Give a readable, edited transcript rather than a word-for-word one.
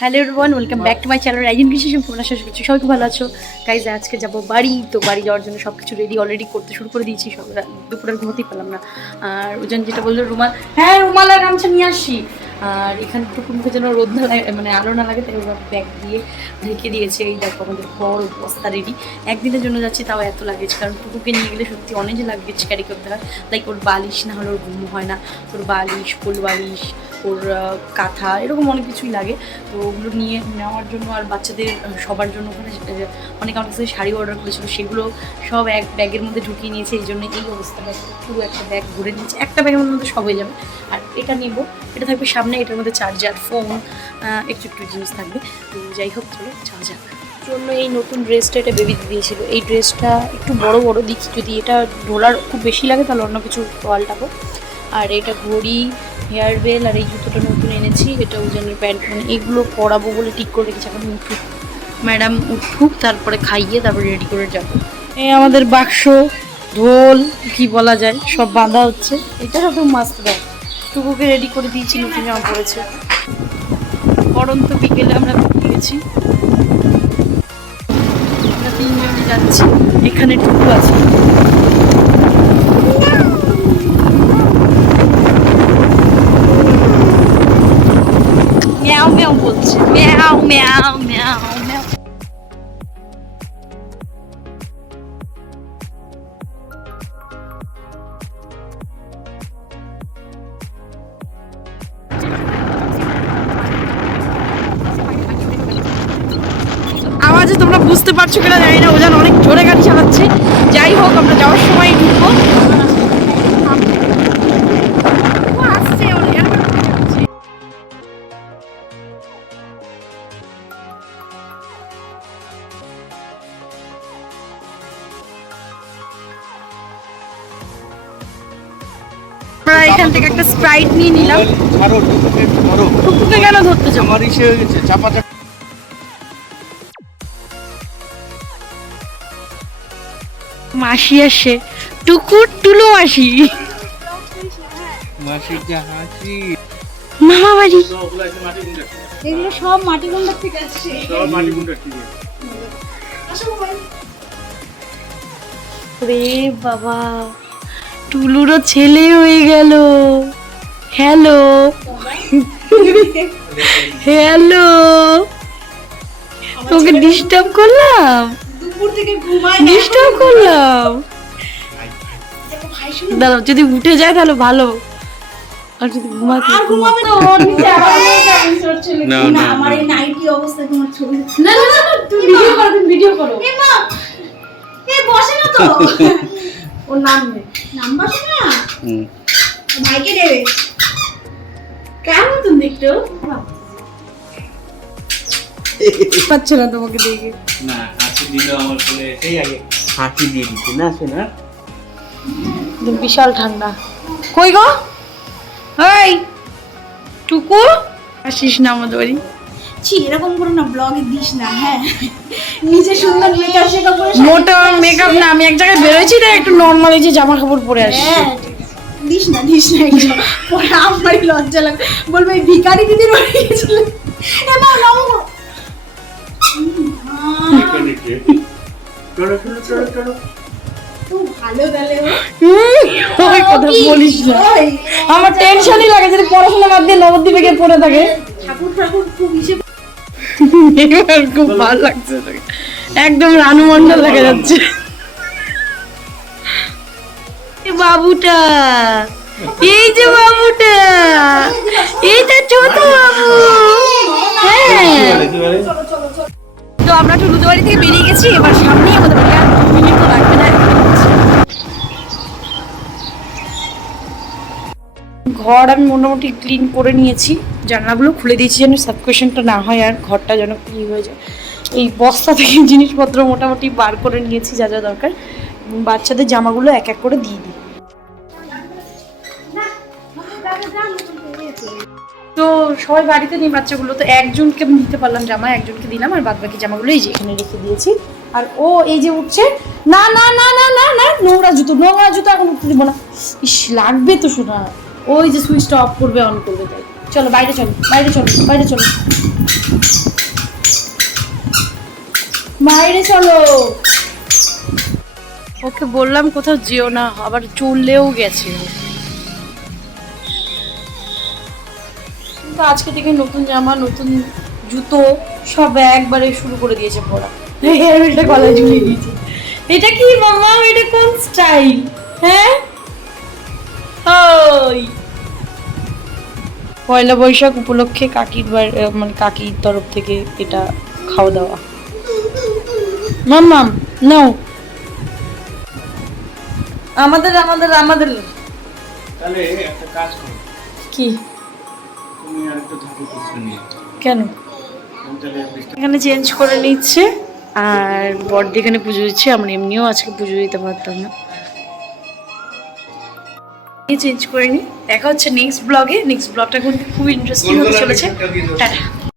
Hello everyone, welcome back to my channel rising Krishi. তোমরা শেষ করছি, সবাই খুব ভালো আছো গাইজ। আজকে যাবো বাড়ি, তো বাড়ি যাওয়ার জন্য সব কিছু রেডি অলরেডি করতে শুরু করে দিয়েছি। সব দুপুরে ঘুমোতেই পারলাম না। আর ওজন যেটা বললো রুমাল, হ্যাঁ রুমাল আর গামছা নিয়ে আসি। আর এখানে টুকুনকে যেন রোদ না লাগে, মানে আলো না লাগে, তাই ওরা ব্যাগ দিয়ে ঢেকে দিয়েছে। এই দেখো আমাদের বড় বস্তা রেডি। একদিনের জন্য যাচ্ছি, তাও এত লাগেজ, কারণ টুকুকে নিয়ে গেলে সত্যি অনেক লাগেজ ক্যারি করতে হয়। লাইক ওর বালিশ না হলে ওর ঘুম হয় না, ওর বালিশ, ফুল বালিশ, ওর কাঁথা, এরকম অনেক কিছুই লাগে। তো ওগুলো নিয়ে নেওয়ার জন্য আর বাচ্চাদের সবার জন্য ওখানে অনেক আমার কাছে শাড়ি অর্ডার করেছিল, সেগুলো সব এক ব্যাগের মধ্যে ঢুকিয়ে নিয়েছে। এই জন্য এই অবস্থা, পুরো একটা ব্যাগ ভরে নিয়েছে। একটা ব্যাগের মধ্যে সব হয়ে যাবে। আর এটা নেব, এটা থাকবে সামনে, এটার মধ্যে চার্জার, ফোন, একটু একটু জিনিস থাকবে। তো যাই হোক, চলো যাওয়া যাক। জন্য এই নতুন ড্রেসটা এটা বেবিতে দিয়েছিল। এই ড্রেসটা একটু বড় বড় দিচ্ছি, যদি এটা ঢোলার খুব বেশি লাগে তাহলে অন্য কিছু পাল্টাবো। আর এটা ঘড়ি, হেয়ার বেল, আর এই জুতোটা নতুন এনেছি, এটা ওজনের প্যান্ট, মানে এগুলো পরাবো বলে ঠিক করে রেখেছি। এখন উঠুক ম্যাডাম, উঠুক, তারপরে খাইয়ে তারপরে রেডি করে যাবো। এই আমাদের বাক্স, ঢোল, কি বলা যায়, সব বাঁধা হচ্ছে। এটা সব মাস্ট ব্যাগ। টুকুকে রেডি করে দিয়েছি, নতুন জামা পড়েছে। পরন্ত বিকেলে আমরা গেছি, আমরা তিনজনে যাচ্ছি। এখানে টুকু আছে। ম্যাও ম্যাও বলছে, ম্যাও ম্যাও ম্যাও ম্যাও। আওয়াজে তোমরা বুঝতে পারছো কিনা জানি না, ওজান অনেক জোরে গাড়ি চালাচ্ছে। যাই হোক, আমরা যাওয়ার সময় ঢুকবো। আমরা এখান থেকে একটা স্প্রাইট নিয়ে নিলাম। টুকুকে কেন ধরতে যাবো? আমার ইসে হয়ে গেছে, চাপা চাপা। মাসি আসে, টুকুর টুলু মাসি, মাসির যা হাসি। মামা বাড়ি। এগুলো সব মাটি গুন্ডার থেকে আসছে। সব মাটি গুন্ডার থেকে। রে বাবা, টুলুরও ছেলে হয়ে গেল। হ্যালো হ্যালো, তোকে ডিস্টার্ব করলাম? দুপুর থেকে ঘুমায় ডিস্টার্ব করলাম? দাঁড়াও, যদি উঠে যায় তাহলে ভালো, আর যদি ঘুমাতে আর ঘুমাবে তো ওর নিচে আবার চলে। না, না না, আমার না। এই নাইটি অবস্থা তোমার ছবি। না না না, তুমি ভিডিও করো, তুমি ভিডিও করো। এ মা, এ বসে না তো। ওর নাম নেই, নাম বসে না। ভাইকে দেবে কেমন তুমি দেখছো? পাচ্ছে না তোমাকে দেখে। না, হাসি দিল আমার কোলে, সেই আগে হাসি দিয়ে দিচ্ছে না, শোনা। বিশাল ঠান্ডা। কই গো, এই টুকু, আসিস না আমাদের বাড়ি? ছি, এরকম করে না ব্লগে দিস না। হ্যাঁ, নিজে সুন্দর মেকআপ শেকআপ করে মোটা মেকআপ না, আমি এক জায়গায় বেরোইছি না, একটু নর্মাল এই যে জামা কাপড় পরে আসছি। হ্যাঁ, দিস না এগুলো। পরে আমারই লজ্জা লাগবে, বলবে এই ভিখারি দিদির বাড়ি গেছিলে। এ মা নামো। চলো চলো চলো চলো। খুব ভালো গেলে ও। ওই কথা বলিস না, আমার টেনশনই লাগে যদি পড়াশোনা বাদ দিয়ে নবদ্বীপে গিয়ে পড়ে থাকে। ঠাকুর ঠাকুর খুব হিসেবে। এবার খুব ভালো লাগছে তোকে, একদম রানু মন্ডল দেখা যাচ্ছে। এ বাবুটা, এই যে বাবুটা, এইটা ছোট বাবু। হ্যাঁ, তো আমরা টুলুদের বাড়ি থেকে বেরিয়ে গেছি, এবার সামনেই আমাদের বাড়ি। আর 2 মিনিট তো লাগবে না। ঘর আমি মোটামুটি ক্লিন করে নিয়েছি, জানলাগুলো খুলে দিয়েছি যেন সাবকুয়েশনটা না হয় আর ঘরটা যেন ক্লিন হয়ে যায়। এই বস্তা থেকে জিনিসপত্র মোটামুটি বার করে নিয়েছি, যা যা দরকার। বাচ্চাদের জামাগুলো এক এক করে দিয়ে দিই। তো সবাই বাড়িতে নেই বাচ্চাগুলো, তো একজনকে আমি দিতে পারলাম জামা, একজনকে দিলাম, আর বাদ বাকি জামাগুলো এই যে এখানে রেখে দিয়েছি। আর ও এই যে উঠছে, না না না না না না, নোংরা জুতো, নোংরা জুতো এখন উঠতে দিব না। ইস, লাগবে তো শোনা। ওই যে সুইচটা অফ করবে, অন করবে, তাই চলো বাইরে চলো, বাইরে চলো, বাইরে চলো, বাইরে চলো। ওকে বললাম কোথাও যেও না, আবার চললেও গেছে। কিন্তু আজকে থেকে নতুন জামা, নতুন জুতো সব একবারে শুরু করে দিয়েছে পরা। হেয়ারবেলটা গলায় ঝুলিয়ে দিয়েছে। এটা কি মামা, এটা কোন স্টাইল? হ্যাঁ ওই পয়লা বৈশাখ উপলক্ষে কাকির মানে কাকির তরফ থেকে এটা খাওয়া দাওয়া। মাম্মাম নাও, আমাদের আমাদের আমাদের তাহলে একটা কাজ করো, কি? তুমি আরেকটু ঠাকুর করতে নিয়ে কেন? তাহলে এখানে চেঞ্জ করে নিচ্ছে আর বড়দি এখানে পুজো দিচ্ছে। আমরা এমনিও আজকে পুজো দিতে পারতাম না, চেঞ্জ করে নি। দেখা হচ্ছে নেক্সট ব্লগে। নেক্সট ব্লগটা কিন্তু খুব ইন্টারেস্টিং হতে চলেছে। টাটা।